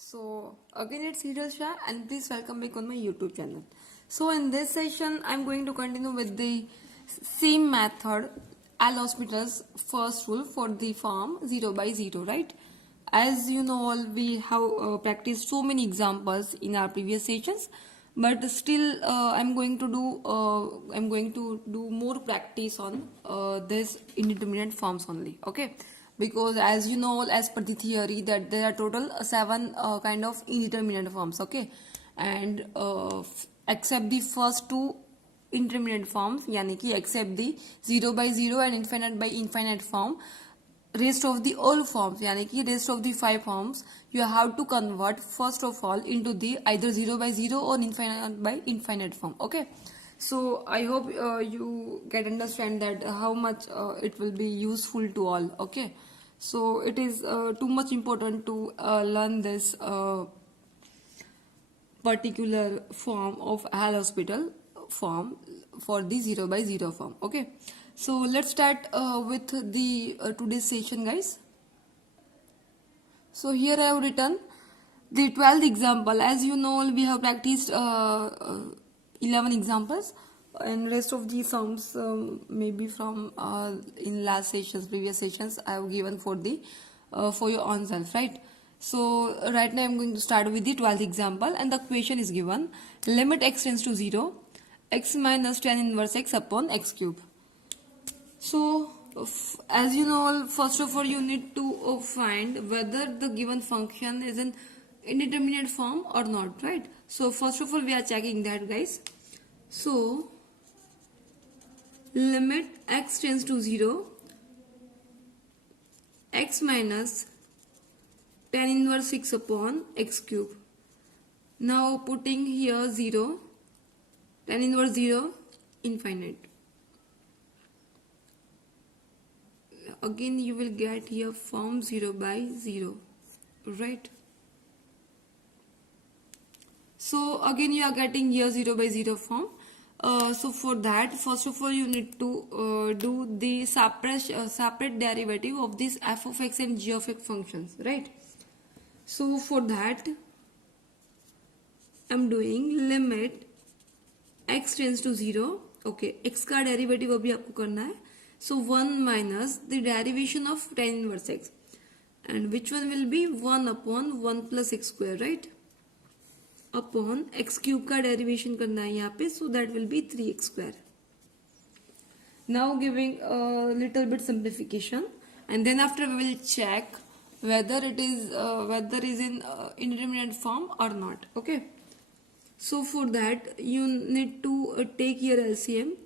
So again it's Hidal Shah and please welcome back on my YouTube channel. So in this session I'm going to continue with the same method Al Hospital's first rule for the form 0 by 0, right? As you know all, we have practiced so many examples in our previous sessions, but still I'm going to do more practice on this indeterminate forms only, okay? Because as you know, as per the theory, that there are total seven kind of indeterminate forms, okay? And except the first two indeterminate forms, yani ki except the 0 by 0 and infinite by infinite form, rest of the all forms, yani ki rest of the five forms, you have to convert first of all into the either 0 by 0 or infinite by infinite form, okay? So I hope you get understand that how much it will be useful to all, okay? So it is too much important to learn this particular form of Al Hospital form for the 0 by 0 form, okay? So let's start with the today's session, guys. So here I have written the 12th example. As you know, we have practiced 11 examples, and rest of the sums maybe from in last sessions, previous sessions I have given for the for your own self, right? So right now I am going to start with the 12th example, and the question is given: limit x tends to 0, x minus tan inverse x upon x cube. So as you know, first of all you need to find whether the given function is an indeterminate form or not, right? So first of all we are checking that, guys. So limit x tends to 0, x minus tan inverse x upon x cube. Now putting here 0, tan inverse 0, infinite. Again you will get here form 0 by 0, right? So again you are getting here 0 by 0 form. So for that, first of all you need to do the separate derivative of this f of x and g of x functions, right? So for that I'm doing limit x tends to 0, okay, x का derivative अभी आपको करना है. So 1 minus the derivation of tan inverse x, and which one will be 1 upon 1 plus x square, right? Upon x cube का derivation करना है यहाँ पे, so that will be 3x square. Now giving a little bit simplification, and then after we will check whether it is in indeterminate form or not, okay? So for that you need to take your LCM.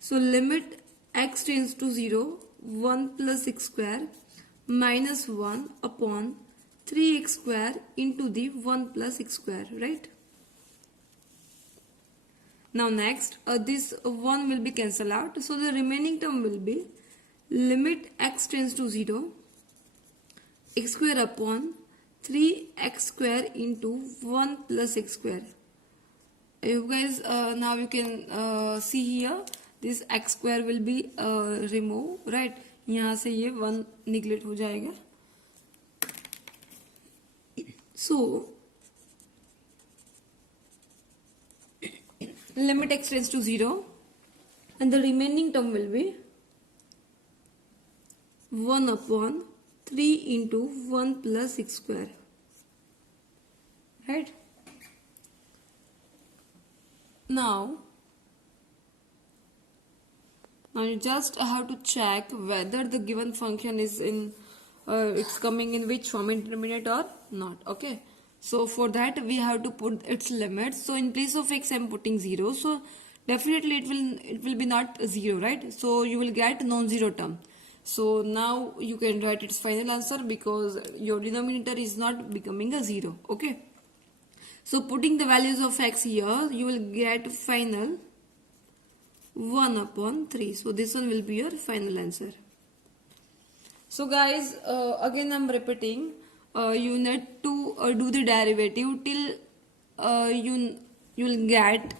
So limit x tends to 0, 1 plus x square minus 1 upon 3x square into the 1 plus x square, right? Now next, this 1 will be cancelled out. So the remaining term will be limit x tends to 0, x square upon 3x square into 1 plus x square. You guys, now you can see here, this x square will be removed, right? यहाँ से ये 1 neglect हो जाएगा. So limit x tends to 0, and the remaining term will be 1 upon 3 into 1 plus x square, right? Now you just have to check whether the given function is in it's coming in which form, indeterminate or not, okay? So for that we have to put its limits. So in place of x I am putting 0, so definitely it will be not 0, right? So you will get non-zero term. So now you can write its final answer because your denominator is not becoming a 0, okay? So putting the values of x here, you will get final 1 upon 3. So this one will be your final answer. So guys, again I'm repeating, you need to do the derivative till you will get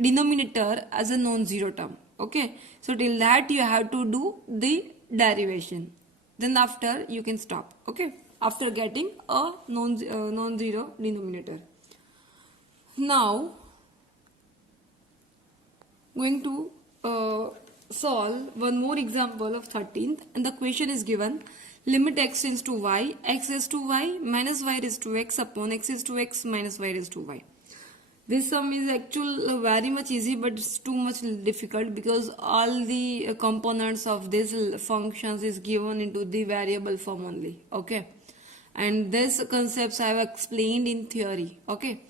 denominator as a non-zero term, okay? So till that you have to do the derivation, then after you can stop, okay? after getting a non-zero denominator. Now going to solve one more example of 13th, and the question is given: limit x tends to y, x raised to y minus y raised to x upon x raised to x minus y raised to y. This sum is actually very much easy, but it's too much difficult because all the components of these functions is given into the variable form only. Okay, and these concepts I have explained in theory. Okay,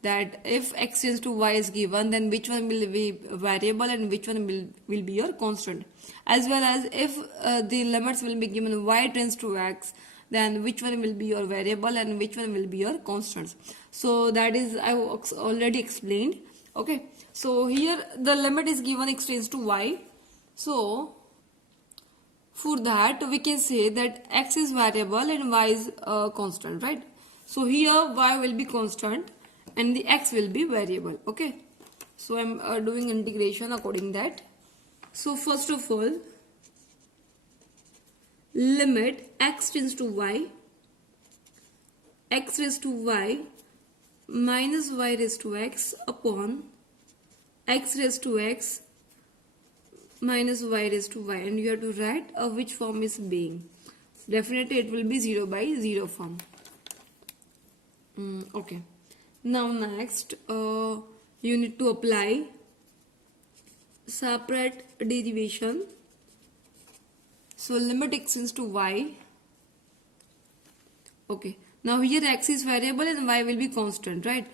that if x tends to y is given, then which one will be variable and which one will be your constant, as well as if the limits will be given y tends to x, then which one will be your variable and which one will be your constants. So that is I already explained. Okay, so here the limit is given x tends to y. So for that we can say that x is variable and y is constant, right? So here y will be constant and the x will be variable. Okay, so I'm doing integration according that. So first of all, limit x tends to y, x raised to y minus y raised to x upon x raised to x minus y raised to y, and you have to write which form is being. Definitely it will be 0 by 0 form. Okay, now next you need to apply separate derivation. So limit x tends to y. Okay, now here x is variable and y will be constant, right?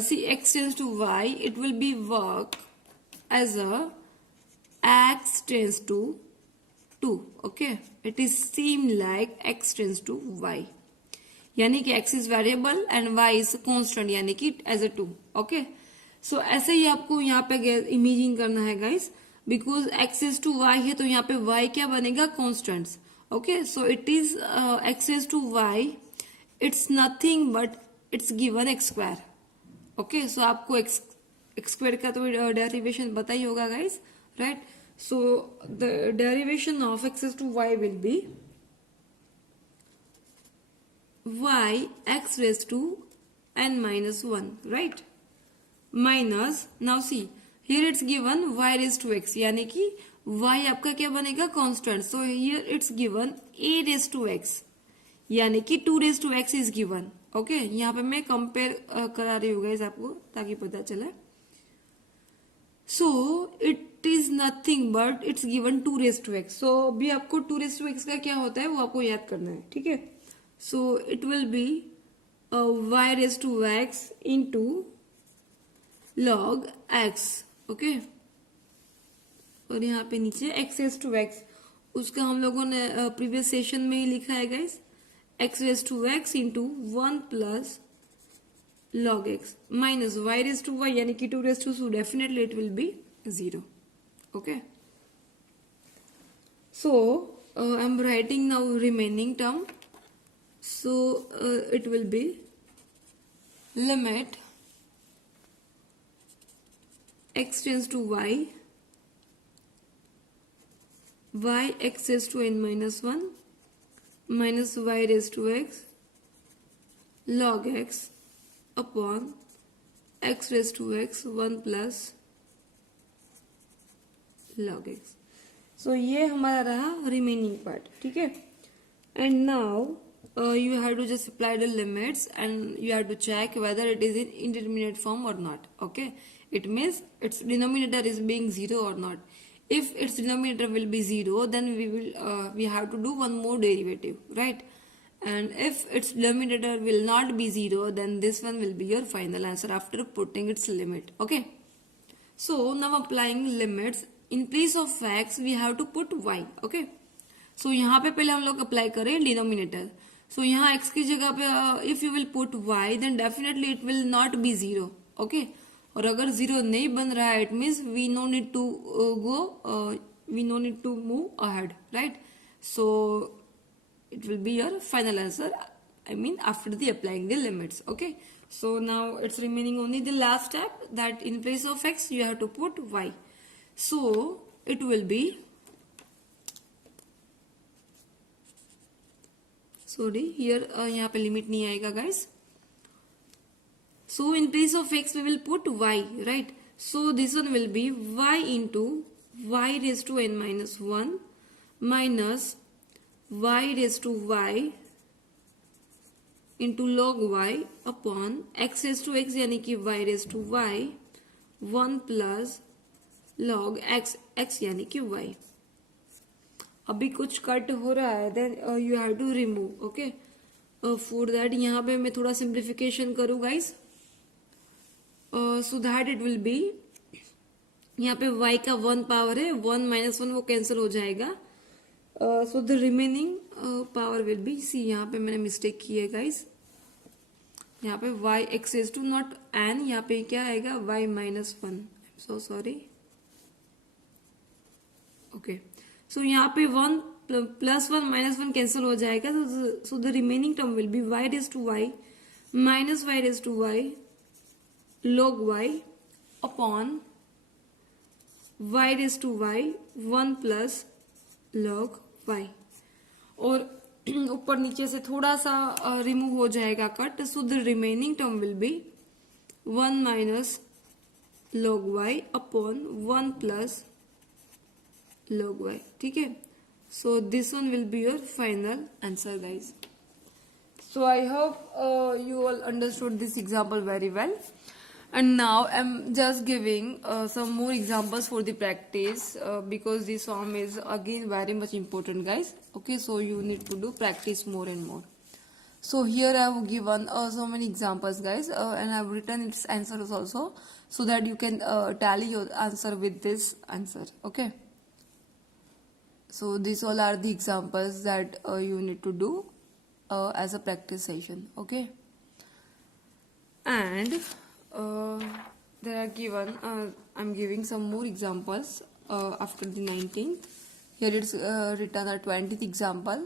See, x tends to y, it will be work as a x tends to 2. Okay, it is seem like x tends to y, यानी कि x is variable and y is constant, यानी कि as a 2. Okay, so ऐसे ही आपको यहाँ पे imagine करना है guys, because x is to y है तो यहाँ पे y क्या बनेगा, constants. Okay, so it is x is to y, it's nothing but it's given x square. Okay, so आपको x square का तो derivation पता ही होगा guys, right? So the derivation of x is to y will be y x raised to n minus 1, right? Minus, now see, here it's given y raised to x, यानी कि y आपका क्या बनेगा, constant. So here it's given a raised to x, यानी कि 2 raised to x is given. Okay, यहाँ पे मैं compare करा रही हूँ guys आपको ताकि पता चले. So it is nothing but it's given 2 raised to x. So भी आपको 2 raised to x का क्या होता है वो आपको याद करना है, ठीक है? So it will be y raised to x into log x. Okay, और यहाँ पे नीचे x raised to x, उसका हम लोगों ने प्रीवियस सेशन में ही लिखा है guys, x raised to x into 1 plus log x minus y raised to y, यानी कि 2 raised to, so definitely it will be 0. Okay, so I'm writing now remaining term. So it will be limit x tends to y, y x raised to n minus 1 minus y raised to x log x upon x raised to x 1 plus log x. So ये हमारा रहा remaining part, ठीक है? And now you have to just apply the limits and you have to check whether it is in indeterminate form or not. Okay, it means its denominator is being 0 or not. If its denominator will be 0, then we have to do one more derivative, right? And if its denominator will not be 0, then this one will be your final answer after putting its limit. Okay, so now applying limits, in place of x we have to put y. Okay, so यहाँ पे पहले हम लोग apply करें denominator. So यहाँ x की जगह पे if you will put y, then definitely it will not be 0. Okay, और अगर 0 नहीं बन रहा है, it means we no need to we no need to move ahead, right? So it will be your final answer, I mean after the applying the limits. Okay, so now it's remaining only the last step, that in place of x you have to put y. So it will be, sorry here यहाँ पे limit नहीं आएगा guys. So in place of x we will put y, right? So this one will be y into y raised to n minus 1 minus y raised to y into log y upon x raised to x यानी कि y raised to y 1 plus log x यानी कि y. अभी कुछ cut हो रहा है, then you have to remove, okay? For that यहाँ पे मैं थोड़ा simplification करूँ guys. So that it will be, यहाँ पे y का 1 पावर है, 1 माइनस 1 वो कैंसिल हो जाएगा. So the remaining power will be, see यहाँ पे मैंने मिस्टेक की है गाइस. यहाँ पे y x is two not n, यहाँ पे क्या आएगा y minus 1. I am so sorry. Okay, so यहाँ पे 1 प्लस 1 माइनस 1 कैंसिल हो जाएगा. So the remaining term will be y raise to y minus y raise to y log y upon y raised to y 1 plus log y. और ऊपर नीचे से थोड़ा सा रिमूव हो जाएगा cut. So the remaining term will B 1 minus log y upon 1 plus log y. ठीक है. So this one will be your final answer guys. So I hope you all understood this example very well. And now I'm just giving some more examples for the practice because this form is again very much important guys. Okay, so you need to do practice more and more. So here I have given so many examples guys and I have written its answers also so that you can tally your answer with this answer. Okay. So these all are the examples that you need to do as a practice session. Okay. And there are given, I'm giving some more examples after the 19th. Here it's written a 20th example.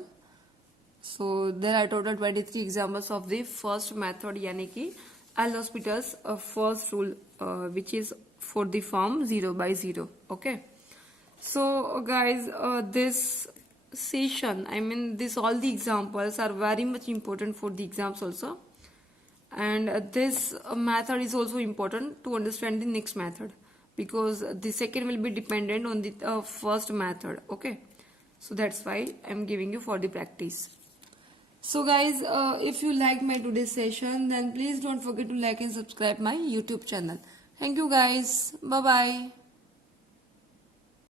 So there are total 23 examples of the first method, yani ki L'Hospital's first rule, which is for the form 0 by 0. Okay. So guys, this session, I mean all the examples are very much important for the exams also. And this method is also important to understand the next method because the second will be dependent on the first method. Okay, so that's why I'm giving you for the practice. So guys, if you like my today's session, then please don't forget to like and subscribe my YouTube channel. Thank you guys. Bye bye.